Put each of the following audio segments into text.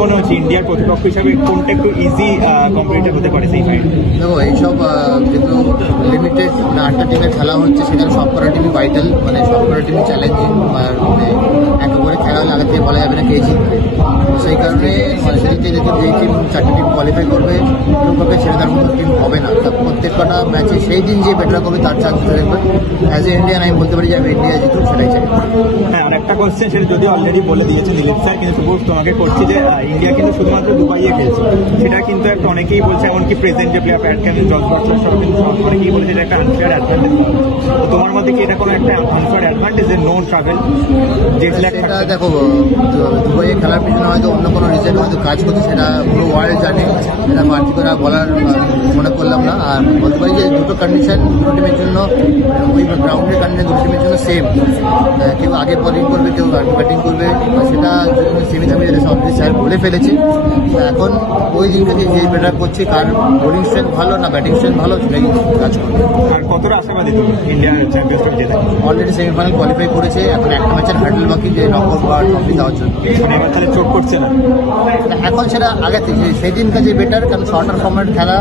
মনে হচ্ছে ইন্ডিয়ার প্রতিপক্ষ হিসাবে কোনটা একটু ইজি কম্পিটিটর হতে পারে সেই সাইড? দেখো এইসব যেহেতু লিমিটেড 8টা টিমের খেলা হচ্ছে, সেখানে সব কটা টিমই ভাইটাল, মানে সব কটা টিমই চ্যালেঞ্জিং, মানে একে করে খেলা হলে আগে থেকে বলা যাবে না কে জিতবে। সেই কারণে সেদিকে যেহেতু যেই টিম 4টি টিম কোয়ালিফাই করবে, কেউ কাউকে ছেড়ে দেওয়ার মতো টিম হবে না। প্রত্যেক কটা ম্যাচে সেই দিন যে বেটার করবে তার চান্স দেখবে। অ্যাজ এ ইন্ডিয়ান আমি বলতে পারি যে আমি ইন্ডিয়া জিতুক, সেটাই চাই। হ্যাঁ, আর একটা কোয়েশ্চেন, সেটা যদি অলরেডি বলে দিয়েছে দিলীপ স্যার, কিন্তু সাপোজ তোমাকে করছি যে ইন্ডিয়া কিন্তু শুধুমাত্র দুবাইয়ে খেলছে, সেটা কিন্তু একটা অনেকেই বলছে, এমনকি প্রেজেন্ট যে প্লেয়ার প্যাট ক্যামের জজ বাটলার সব কিন্তু অনেকেই বলছে এটা একটা আনফেয়ার অ্যাডভান্টেজ। তো তোমার মধ্যে কি এটা কোনো একটা আনফেয়ার অ্যাডভান্টেজ যে নো ট্রাভেল জেট? দেখো, দুবাইয়ে খেলার পিছনে হয়তো অন্য কোনো রিজন হয়তো কাজ করছে, সেটা পুরো ওয়ার্ল্ড জানে, সেটা বাড়তি করে বলার মনে করলাম না। আর বলতে পারি যে দুটো কন্ডিশন দুটো টিমের জন্য, ওই গ্রাউন্ডের কন্ডিশন দুটো টিমের জন্য সেম। কেউ আগে বোলিং করবে, কেউ আগে ব্যাটিং করবে, সেটা সেমি থামি অলরেডি স্যার বলে ফেলেছে। এখন ওই দিন যদি যে ব্যাটার করছে কার বোলিং স্ট্রেংথ ভালো না ব্যাটিং স্ট্রেংথ ভালো, সেটাই কাজ করবে। আর কতটা আশাবাদী তুমি ইন্ডিয়া চ্যাম্পিয়ন্স ট্রফি জেতে? অলরেডি সেমিফাইনাল কোয়ালিফাই করেছে, এখন একটা ম্যাচের হ্যান্ডেল বাকি যে নকআউট বা ট্রফি দেওয়ার জন্য। এবার তাহলে চোট করছে না এখন, সেটা আগে থেকে সেই দিনকার যে বেটার, কারণ শর্টার ফর্মেট খেলা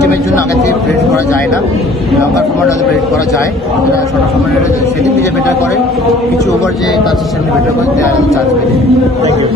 টিমের জন্য আগে থেকে প্রেডিক্ট করা যায় না, লঙ্কার ফর্মেট হয়তো প্রেডিক্ট করা যায়। শর্টার ফর্মেট সেদিন যে বেটার করে, কিছু ওভার যে কনসিস্টেন্টলি বেটার করে চান্স পেয়ে। Thank you.